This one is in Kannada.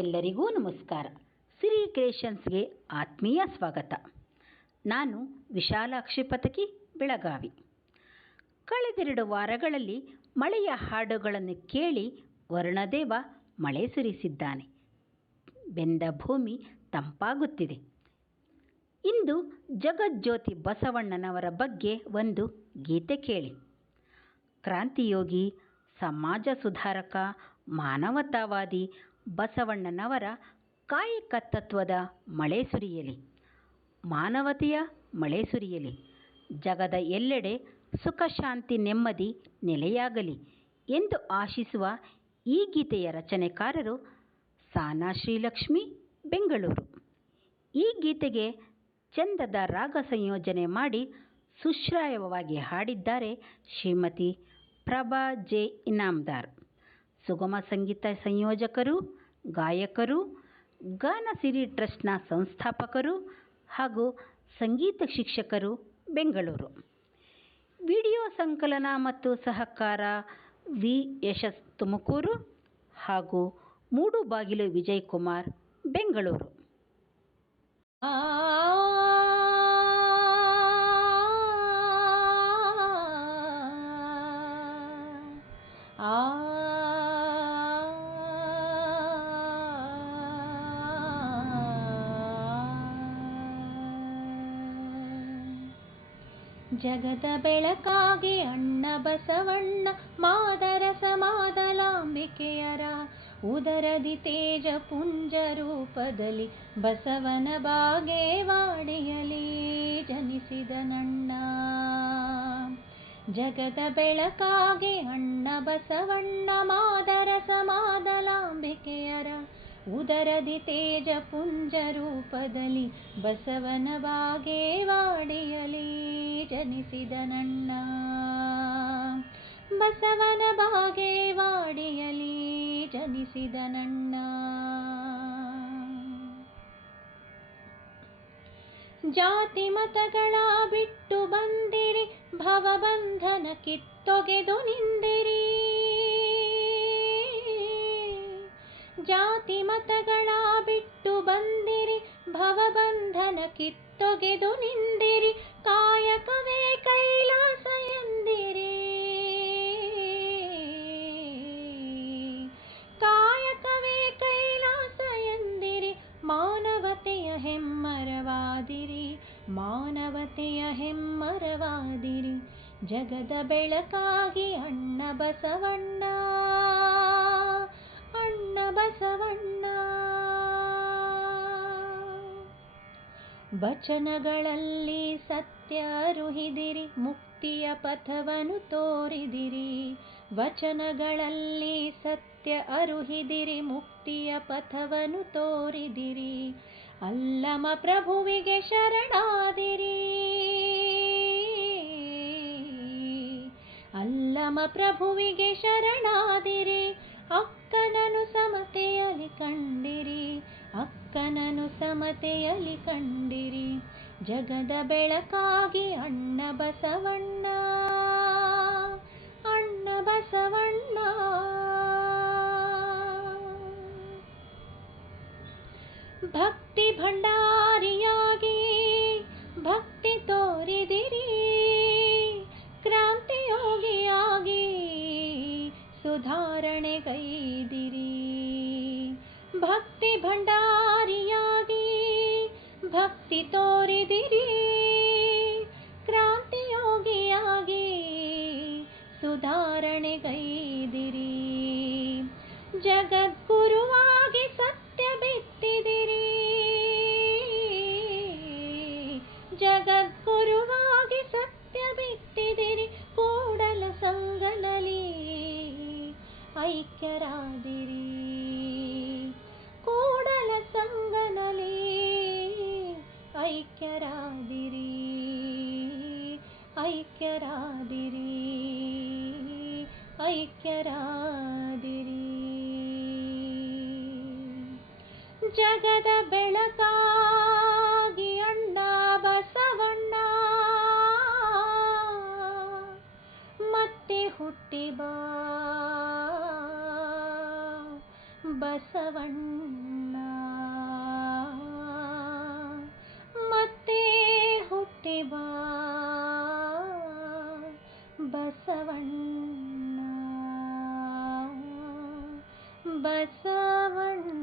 ಎಲ್ಲರಿಗೂ ನಮಸ್ಕಾರ. ಸಿರಿ ಕ್ರಿಯೇಷನ್ಸ್ಗೆ ಆತ್ಮೀಯ ಸ್ವಾಗತ. ನಾನು ವಿಶಾಲಾಕ್ಷಿ ಪತಕಿ, ಬೆಳಗಾವಿ. ಕಳೆದೆರಡು ವಾರಗಳಲ್ಲಿ ಮಳೆಯ ಹಾಡುಗಳನ್ನು ಕೇಳಿ ವರುಣದೇವ ಮಳೆ ಸುರಿಸಿದ್ದಾನೆ. ಬೆಂದ ಭೂಮಿ ತಂಪಾಗುತ್ತಿದೆ. ಇಂದು ಜಗಜ್ಯೋತಿ ಬಸವಣ್ಣನವರ ಬಗ್ಗೆ ಒಂದು ಗೀತೆ ಕೇಳಿ. ಕ್ರಾಂತಿಯೋಗಿ, ಸಮಾಜ ಸುಧಾರಕ, ಮಾನವತಾವಾದಿ ಬಸವಣ್ಣನವರ ಕಾಯಕ ತತ್ವದ ಮಳೆ ಸುರಿಯಲಿ, ಮಾನವತೆಯ ಮಳೆ ಸುರಿಯಲಿ, ಜಗದ ಎಲ್ಲೆಡೆ ಸುಖ ಶಾಂತಿ ನೆಮ್ಮದಿ ನೆಲೆಯಾಗಲಿ ಎಂದು ಆಶಿಸುವ ಈ ಗೀತೆಯ ರಚನೆಕಾರರು ಸಾನಾ ಶ್ರೀಲಕ್ಷ್ಮಿ, ಬೆಂಗಳೂರು. ಈ ಗೀತೆಗೆ ಚಂದದ ರಾಗ ಸಂಯೋಜನೆ ಮಾಡಿ ಸುಶ್ರಾವ್ಯವಾಗಿ ಹಾಡಿದ್ದಾರೆ ಶ್ರೀಮತಿ ಪ್ರಭಾ ಜೆ ಇನಾಮದಾರ್. ಸುಗಮ ಸಂಗೀತ ಸಂಯೋಜಕರು, ಗಾಯಕರು, ಗಾನಸಿರಿ ಟ್ರಸ್ಟ್ನ ಸಂಸ್ಥಾಪಕರು ಹಾಗೂ ಸಂಗೀತ ಶಿಕ್ಷಕರು, ಬೆಂಗಳೂರು. ವಿಡಿಯೋ ಸಂಕಲನ ಮತ್ತು ಸಹಕಾರ ವಿ ಯಶಸ್, ತುಮಕೂರು ಹಾಗೂ ಮೂಡುಬಾಗಿಲು ವಿಜಯಕುಮಾರ್, ಬೆಂಗಳೂರು. ಜಗದ ಬೆಳಕಾಗಿ ಅಣ್ಣ ಬಸವಣ್ಣ, ಮಾದರ ಸಮಾದಲಾಂಬಿಕೆಯರ ಉದರದಿ ತೇಜ ಪುಂಜ ರೂಪದಲ್ಲಿ ಬಸವನ ಬಾಗೇವಾಡಿಯಲಿ ಜನಿಸಿದ ನನ್ನ. ಜಗದ ಬೆಳಕಾಗಿ ಅಣ್ಣ ಬಸವಣ್ಣ, ಮಾದರ ಸಮಾದಲಾಂಬಿಕೆಯರ ಉದರದಿ ತೇಜ ಪುಂಜ ರೂಪದಲ್ಲಿ ಬಸವನ ಬಾಗೇವಾಡಿಯಲಿ ಜನಿಸಿದ ನನ್ನ. ಬಸವನ ಬಾಗೇವಾಡಿಯಲಿ ಜನಿಸಿದ ನನ್ನ. ಜಾತಿ ಮತಗಳ ಬಿಟ್ಟು ಬಂದಿರಿ, ಭವಬಂಧನ ಕಿತ್ತೊಗೆದು ನಿಂದಿರಿ. ಜಾತಿ ಮತಗಳ ಬಿಟ್ಟು ಬಂದಿರಿ, ಭವಬಂಧನ ಕಿತ್ತೊಗೆದು ನಿಂದಿರಿ. ಕಾಯಕವೇ ಕೈಲಾಸ ಎಂದಿರಿ, ಕಾಯಕವೇ ಕೈಲಾಸ ಎಂದಿರಿ. ಮಾನವತೆಯ ಹೆಮ್ಮರವಾದಿರಿ, ಮಾನವತೆಯ ಹೆಮ್ಮರವಾದಿರಿ. ಜಗದ ಬೆಳಕಾಗಿ ಅಣ್ಣ ಬಸವಣ್ಣ, ಅಣ್ಣ ಬಸವಣ್ಣ. ವಚನಗಳಲ್ಲಿ ಸತ್ಯ ಅರುಹಿದಿರಿ, ಮುಕ್ತಿಯ ಪಥವನ್ನು ತೋರಿದಿರಿ. ವಚನಗಳಲ್ಲಿ ಸತ್ಯ ಅರುಹಿದಿರಿ, ಮುಕ್ತಿಯ ಪಥವನ್ನು ತೋರಿದಿರಿ. ಅಲ್ಲಮ ಪ್ರಭುವಿಗೆ ಶರಣಾದಿರಿ, ಅಲ್ಲಮ ಪ್ರಭುವಿಗೆ ಶರಣಾದಿರಿ. ಅಕ್ಕನನು ಸಮತೆಯಲ್ಲಿ ಕಂಡಿರಿ, ಅಕ್ಕನನು ಸಮತೆಯಲ್ಲಿ ಕಂಡಿರಿ. ಜಗದ ಬೆಳಕಾಗಿ ಅಣ್ಣ ಬಸವಣ್ಣ, ಅಣ್ಣ ಬಸವಣ್ಣ. ಭಕ್ತಿ ಭಂಡಾರಿಯಾಗಿ ಭಕ್ತಿ ತೋರಿದಿರಿ, ಕ್ರಾಂತಿಯೋಗಿಯಾಗಿ ಸುಧಾರಣೆಗೈದಿರಿ. ಭಕ್ತಿ ಭಂಡಾರಿಯಾಗಿ ಭಕ್ತಿ ತೋರಿದಿರಿ, ಕ್ರಾಂತಿಯೋಗಿಯಾಗಿ ಸುಧಾರಣೆಗೈದಿರಿ. ಜಗದ್ಗುರುವಾಗಿ ಸತ್ಯ ಬಿತ್ತಿದಿರಿ, ಜಗದ್ಗುರುವಾಗಿ ಸತ್ಯ ಬಿತ್ತಿದಿರಿ. ಕೂಡಲ ಸಂಗನಲಿ ಐಕ್ಯರಾದಿರಿ, ಕೂಡಲ ಸಂಗನಲಿ ಐಕ್ಯರಾದಿರಿ, ಐಕ್ಯರಾದಿರಿ, ಐಕ್ಯರಾದಿರಿ. ಜಗದ ಬೆಳಕಾಗಿ ಅಣ್ಣ ಬಸವಣ್ಣ, ಮತ್ತೆ ಹುಟ್ಟಿ ಬಾ ಬಸವಣ್ಣ. ಬಸವಣ್ಣ ಬಸವಣ್ಣ